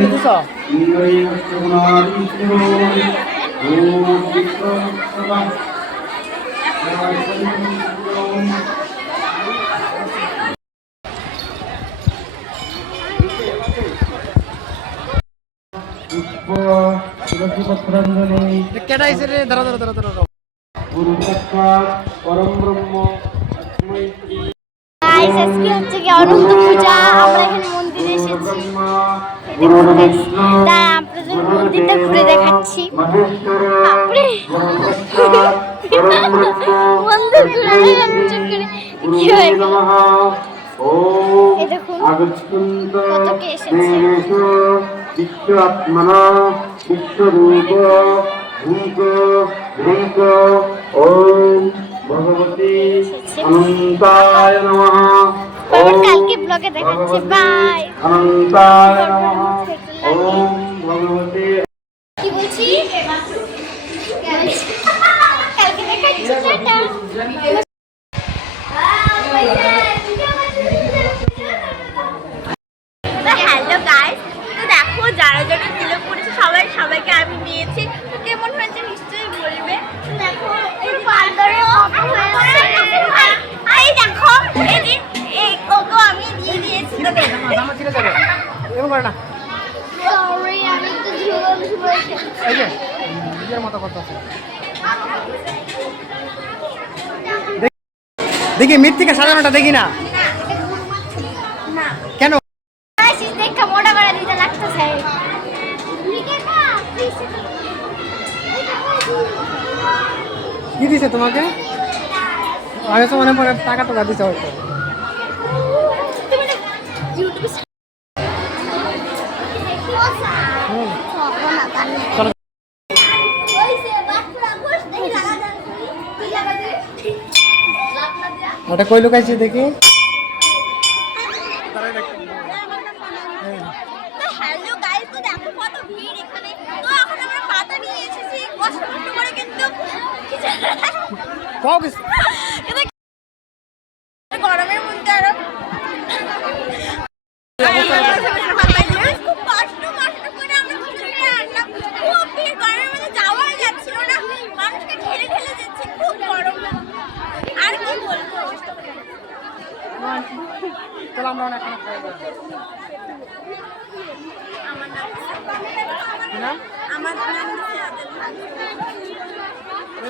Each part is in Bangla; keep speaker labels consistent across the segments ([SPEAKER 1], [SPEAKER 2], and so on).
[SPEAKER 1] দিছ
[SPEAKER 2] পুষ্প তুলসী পত্রাঞ্জলি
[SPEAKER 1] কেটা আইছে রে দাঁড়া দাঁড়া দাঁড়া দাঁড়া।
[SPEAKER 2] গুরু পরম ব্রহ্ম
[SPEAKER 3] আজকে হচ্ছে কি অনন্ত পূজা আমরা এখানে মন্দিরে এসেছি। আপনাদের মন্দিরটা ঘুরে দেখাচ্ছি। মন্দির ঘুরে কি। হয়ে? গেল
[SPEAKER 2] বিশ্বরূপ ভূত ভূত ওম ভগবতী অনন্তায় নমঃ। ওম
[SPEAKER 3] কালকে ব্লগে দেখাচ্ছি। বাই
[SPEAKER 2] অনন্তায় নমঃ। ওম ভগবতী
[SPEAKER 3] কি বলছি? কালকে দেখাচ্ছি টাটা হ্যালো গাইস তো দেখো যারা যারা তিলক পড়েছে সবাই সবাইকে আমি নিয়েছি। দেখি
[SPEAKER 1] মৃত্তিকা সাজানোটা দেখি না। কেন?
[SPEAKER 3] দিতে
[SPEAKER 1] কি দিছে তোমাকে? আগে তো মনে পড়ে টাকা টাকা দিছে হয়তো।
[SPEAKER 3] কিন্তু
[SPEAKER 1] কও কিছু
[SPEAKER 3] দেখি? গরমের মধ্যে আরও।
[SPEAKER 1] চলো আমরা অনেক খানা খাই
[SPEAKER 3] আমার নাম
[SPEAKER 1] কি নাম
[SPEAKER 3] আমার নাম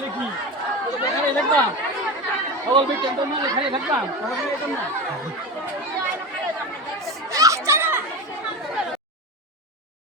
[SPEAKER 1] কি? এখানে দেখবা সকল বিট মানে এখানে থাকবা। সকল বিট না?